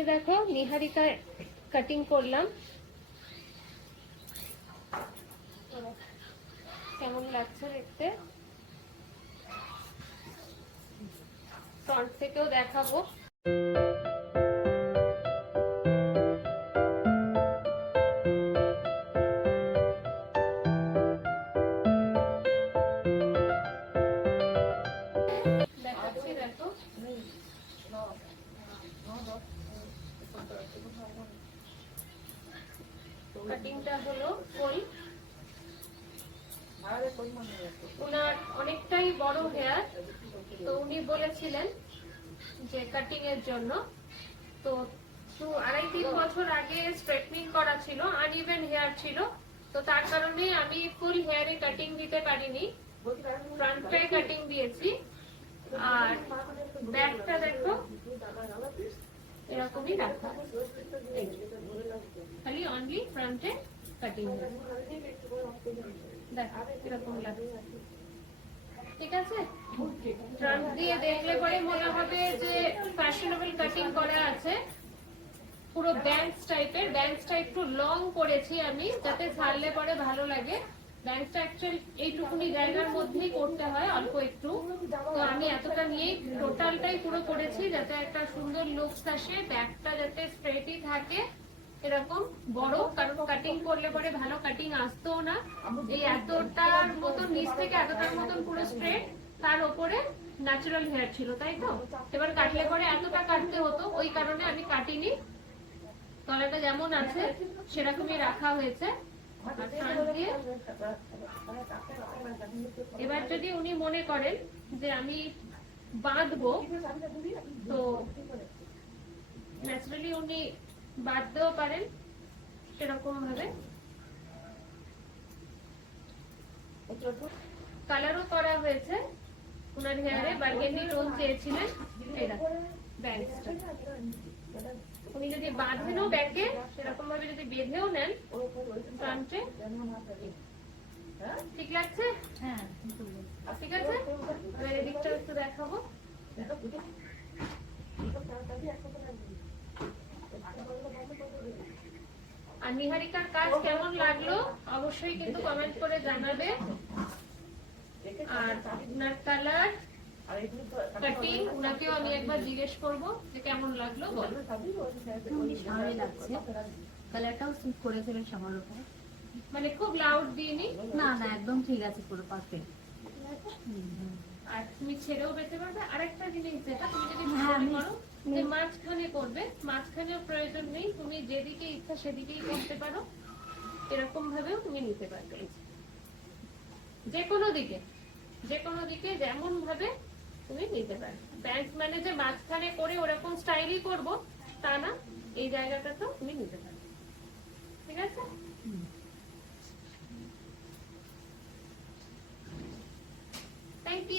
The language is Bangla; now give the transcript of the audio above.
আজকে দেখো নিহারিকা কাটিং করলাম, কেমন লাগছে দেখতে, ফ্রন্ট থেকেও দেখাবো। দেখাচ্ছি দেখো, কাটিংটা হলো ফুল। ওনার অনেকটাই বড় হেয়ার, তো উনি বলেছিলেন যে কাটিং এর জন্য, তো 2.5-3 বছর আগে স্ট্রেটনিং করা ছিল, আনইভেন হেয়ার ছিল, তো তার কারণে আমি ফুল হেয়ারে কাটিং দিতে পারিনি, ফ্রন্টে কাটিং দিয়েছি। আর ব্যাকটা দেখো এরকমই রাখা, খালি অনলি ফ্রন্টে কাটিং দেখো এরকম লাগছে। ঠিক আছে, ফ্রন্ট দিয়ে দেখলে পরে মনে হবে যে ফ্যাশনেবল কাটিং করা আছে। পুরো ব্যাংকস টাইপের, ব্যাংকসটা একটু লং করেছি আমি, যাতে ছাড়লে পরে ভালো লাগে। ব্যাংকসটা অ্যাকচুয়ালি এইটুকুনি জায়গার মধ্যেই করতে হয়, অল্প একটু, তো আমি এতটা নিয়েই টোটালটাই পুরো করেছি, যাতে একটা সুন্দর লুকস আসে, ব্যাকটা যাতে স্ট্রেটই থাকে এরকম বড়, কারণ কাটিং করলে পরে ভালো কাটিং আসতো না। এই এতটার মতন নিচ থেকে এতটার মতন পুরো স্ট্রেট, তার উপরে ন্যাচারাল হেয়ার ছিল, তাই তো এবার কাটলে পরে এতটা কাটতে হতো, ওই কারণে আমি কাটিনি। তলাটা যেমন আছে সেরকমই রাখা হয়েছে। এবার যদি উনি মনে করেন যে আমি বাঁধবো, তো ন্যাচারালি উনি বাঁধতেও পারেন সেরকম ভাবে। কালারও করা হয়েছে, ওনার হেয়ারে বার্গেন্ডি টোন চেয়েছিলেন। ব্যাংকসটা উনি যদি বাঁধেনও ব্যাকে, সেরকম ভাবে যদি বেঁধেও নেন ফ্রন্টে, ঠিক লাগছে? হ্যাঁ ঠিক আছে। এবার এদিকটা একটু দেখাবো। আর নিহারিকার কাজ কেমন লাগলো অবশ্যই কিন্তু কমেন্ট করে জানাবে। আর আপনার কালার কাটিং উনাকেও আমি একবার জিজ্ঞেস করবো যে কেমন লাগলো, বলো। ভালোই লাগছে, কালারটাও স্যুট করেছিলেন সবার উপর, মানে খুব লাউড দিইনি, না না একদম ঠিক আছে, পুরো পারফেক্ট। আর তুমি ছেড়েও পেতে পারবে। আরেকটা জিনিস যেটা তুমি যদি মনে করো যে মাঝখানে করবে, মাঝখানেও প্রয়োজন নেই, তুমি যেদিকে ইচ্ছা সেদিকেই করতে পারো, এরকম ভাবেও তুমি নিতে পারবে, যে কোনো দিকে, যে কোনো দিকে যেমন ভাবে তুমি নিতে পারো। ব্যাংক মানে যে মাঝখানে করে ওরকম স্টাইলই করবো তা না, এই জায়গাটা তো তুমি নিতে পারো। ঠিক আছে, থ্যাংক ইউ।